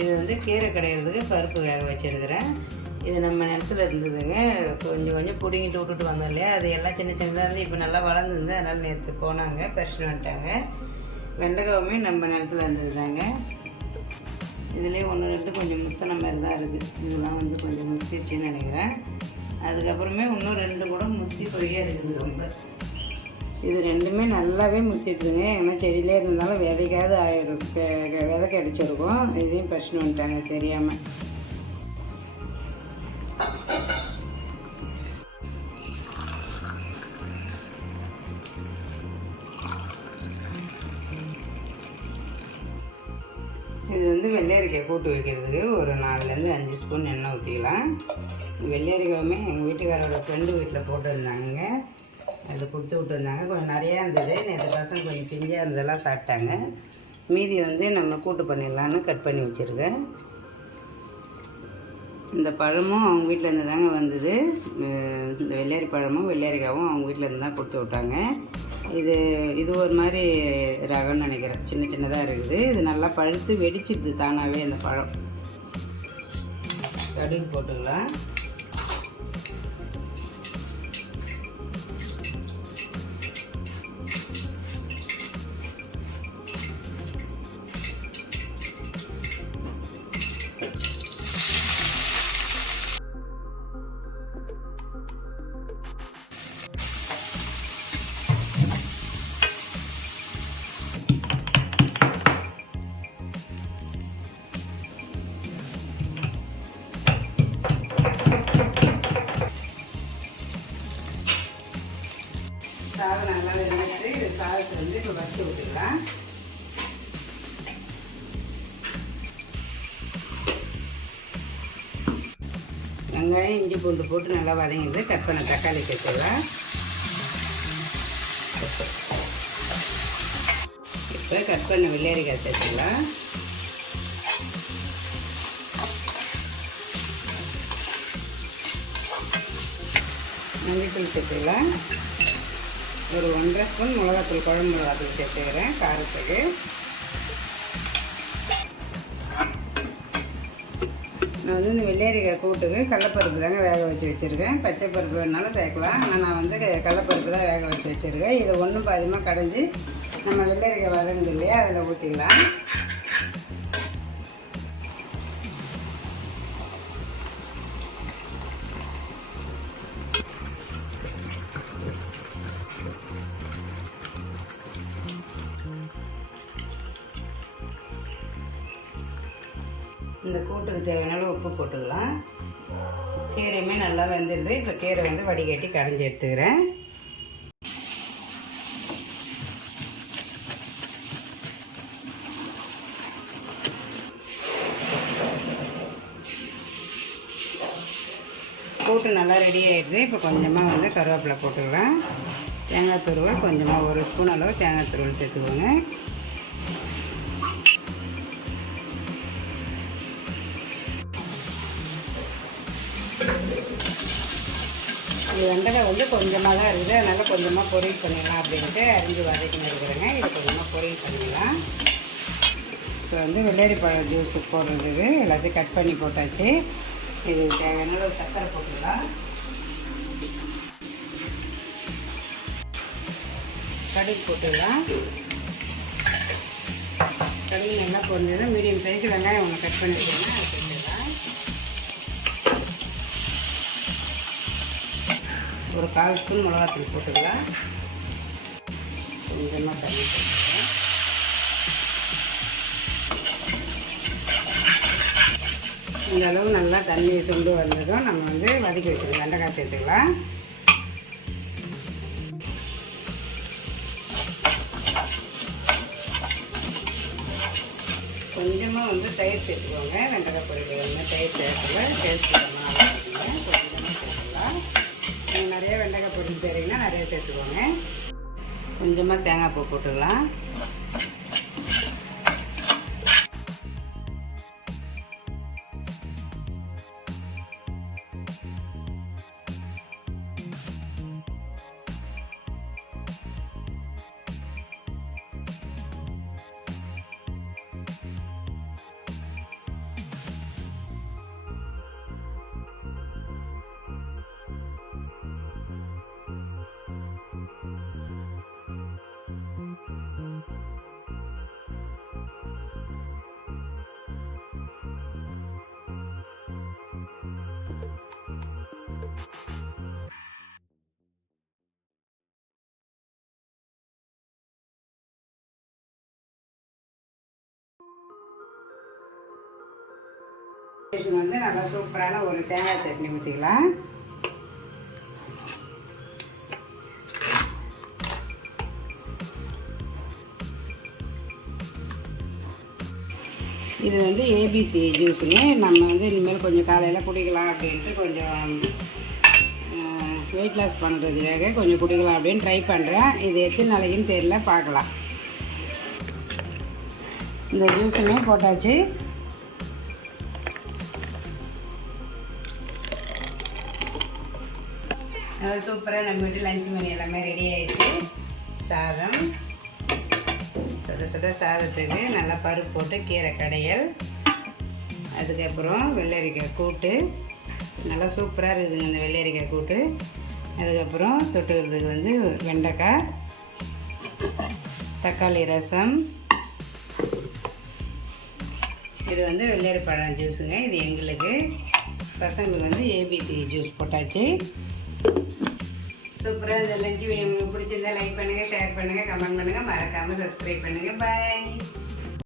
இது வந்து கீரை கடையிறதுக்கு பருப்பு வேக வச்சுருக்கிறேன். இது நம்ம நிலத்துல இருந்ததுங்க. கொஞ்சம் கொஞ்சம் பிடுங்கிட்டு விட்டுட்டு வந்தோம் இல்லையா, அது எல்லாம் சின்ன சின்னதாக இருந்து இப்போ நல்லா வளர்ந்துருந்து. அதனால் நேற்று போனாங்க, பறிச்சுட்டு வந்துட்டாங்க. வெண்டைக்காவுமே நம்ம நிலத்துல இருந்ததுதாங்க. இதுலேயே 1 2 கொஞ்சம் முத்தின மாதிரி தான் இருக்குது. இதெல்லாம் வந்து கொஞ்சம் முத்திடுச்சின்னு நினைக்கிறேன். அதுக்கப்புறமே இன்னும் 2 கூட முத்தி பொய்யாக இருக்குது ரொம்ப. இது 2மே நல்லாவே முத்திட்டுருங்க. ஏன்னா செடியிலே இருந்தாலும் விதைக்காவது ஆயிரும், விதை கிடச்சிருக்கும். இதையும் பறிச்சுட்டு வந்துட்டாங்க தெரியாமல். இது வந்து வெள்ளரிக்காய் கூட்டு வைக்கிறதுக்கு ஒரு 4லேருந்து 5 ஸ்பூன் எண்ணெய் ஊற்றிக்கலாம். வெள்ளரிக்காயுமே எங்கள் வீட்டுக்காரோட ஃப்ரெண்டு வீட்டில் போட்டுருந்தாங்க. அது கொடுத்து விட்டுருந்தாங்க. கொஞ்சம் நிறையா இருந்தது. நேற்று பசங்க கொஞ்சம் பிஞ்சாக இருந்ததெல்லாம் சாப்பிட்டாங்க. மீதி வந்து நம்ம கூட்டு பண்ணிடலான்னு கட் பண்ணி வச்சுருக்கேன். இந்த பழமும் அவங்க வீட்டில் இருந்து தாங்க வந்தது. இந்த வெள்ளரி பழமும் வெள்ளரிக்காவும் அவங்க வீட்டில் இருந்து தான் கொடுத்து விட்டாங்க. இது ஒரு மாதிரி ரகம்னு நினைக்கிறேன். சின்ன சின்னதாக இருக்குது. இது நல்லா பழுத்து வெடிச்சிடுது தானாகவே இந்த பழம். கடுகு போட்டுக்கலாம். சாதம் நல்லா வெந்துட்டு இது சாதத்தை வந்து இப்போ வறுத்து விட்டுக்கலாம். வெங்காயம் இஞ்சி பூண்டு போட்டு நல்லா வதங்கிடுது. கட் பண்ண தக்காளி சேர்த்துக்கலாம். இப்போ கட் பண்ண வெள்ளரிக்காய் சேர்த்துக்கலாம். மஞ்சள் சேர்த்துக்கலாம். ஒரு 1½ ஸ்பூன் மிளகாத்தூள், குழம்பு மிளகாத்தூள் சேர்த்துக்கிறேன் காரத்துக்கு. நான் வந்து இந்த வெள்ளரிக்காய் கூட்டுக்கு கடலைப்பருப்பு தாங்க வேக வச்சு வச்சுருக்கேன். பச்சை பருப்பு வேணாலும் சேர்க்கலாம். ஆனால் நான் வந்து கடலைப்பருப்பு தான் வேக வச்சு வச்சுருக்கேன். இதை ஒன்றும் பாதியமாக கடைஞ்சி நம்ம வெள்ளரிக்காய் வதங்குது இல்லையா, அதில் ஊற்றிக்கலாம். இந்த கூட்டுக்கு தேவையான உப்பு போட்டுக்கலாம். கீரையுமே நல்லா வெந்துடுது. இப்போ கீரை வந்து வடிகட்டி கடைஞ்சி எடுத்துக்கிறேன். கூட்டு நல்லா ரெடி ஆகிடுது. இப்போ கொஞ்சமாக வந்து கருவேப்பிலை போட்டுக்கலாம். தேங்காய் துருவல் கொஞ்சமாக 1 ஸ்பூன் அளவு தேங்காய் துருவல் சேர்த்துக்கோங்க. இது வெண்டைக்காய் வந்து கொஞ்சமாக தான் இருக்குது. அதனால் கொஞ்சமாக பொரியல் பண்ணிடலாம் அப்படின்ட்டு அரிஞ்சு வதக்கின்னு இருக்கிறேங்க. இது கொஞ்சமாக பொரியல் பண்ணிடலாம். இப்போ வந்து வெள்ளரி பழம் ஜூஸ் போடுறதுக்கு எல்லாத்தையும் கட் பண்ணி போட்டாச்சு. இதுக்கு தேவையான ஒரு சர்க்கரை போட்டுக்கலாம். கடுகு போட்டுக்கலாம். கடுகு நல்லா பொரிஞ்சது. மீடியம் சைஸ் வெங்காயம் ஒன்று கட் பண்ணிக்கிறேன். அது செஞ்சிடலாம். ஒரு 1/4 ஸ்பூன் மிளகாத்தூள் போட்டுக்கலாம். கொஞ்சமாக தண்ணி போட்டுக்கலாம். இந்த அளவு நல்லா தண்ணி சுண்டு வந்ததும் நம்ம வந்து வதக்கி வச்சுக்கலாம். வெண்டைக்காய் சேர்த்துக்கலாம். கொஞ்சமாக வந்து தயிர் சேர்த்துக்கோங்க. வெண்டைக்காய் பொரிக்கிறவங்க தயிர் சேர்க்கல, டேஸ்ட் நல்லா இருக்குங்க. கொஞ்சமாக சேர்த்துக்கலாம். நீங்கள் நிறைய வெண்டைக்காய் பொரிச்சு செய்கிறீங்கன்னா நிறைய சேர்த்துக்கோங்க. கொஞ்சமாக தேங்காய் பூ போட்டுக்கலாம். வந்து நல்லா சூப்பரான ஒரு தேங்காய் சட்னி ஊற்றிக்கலாம். இது வந்து ஏபிசி ஜூஸுங்க. நம்ம வந்து இனிமேல் கொஞ்சம் காலையில் குடிக்கலாம் அப்படின்ட்டு கொஞ்சம் வெயிட் லாஸ் பண்ணுறதுக்காக கொஞ்சம் குடிக்கலாம் அப்படின்னு ட்ரை பண்ணுறேன். இது எத்தனை நாளைக்குன்னு தெரியல, பார்க்கலாம். இந்த ஜூஸுமே போட்டாச்சு. சூப்பராக நம்ம வீட்டு லஞ்ச் மணி எல்லாமே ரெடி ஆகிடுச்சு. சாதம் சுட சுட சாதத்துக்கு நல்லா பருப்பு போட்டு கீரை கடையல், அதுக்கப்புறம் வெள்ளரிக்காய் கூட்டு. நல்லா சூப்பராக இருக்குதுங்க இந்த வெள்ளரிக்காய் கூட்டு. அதுக்கப்புறம் தொட்டுக்கிறதுக்கு வந்து வெண்டைக்காய், தக்காளி ரசம். இது வந்து வெள்ளரி பழம் ஜூஸுங்க. இது எங்களுக்கு, பசங்களுக்கு வந்து ஏபிசி ஜூஸ் போட்டாச்சு. சூப்பராக இந்த லஞ்ச் வீடியோ உங்களுக்கு பிடிச்சிருந்தா லைக் பண்ணுங்கள், ஷேர் பண்ணுங்கள், கமெண்ட் பண்ணுங்கள், மறக்காமல் சப்ஸ்கிரைப் பண்ணுங்கள். பாய்.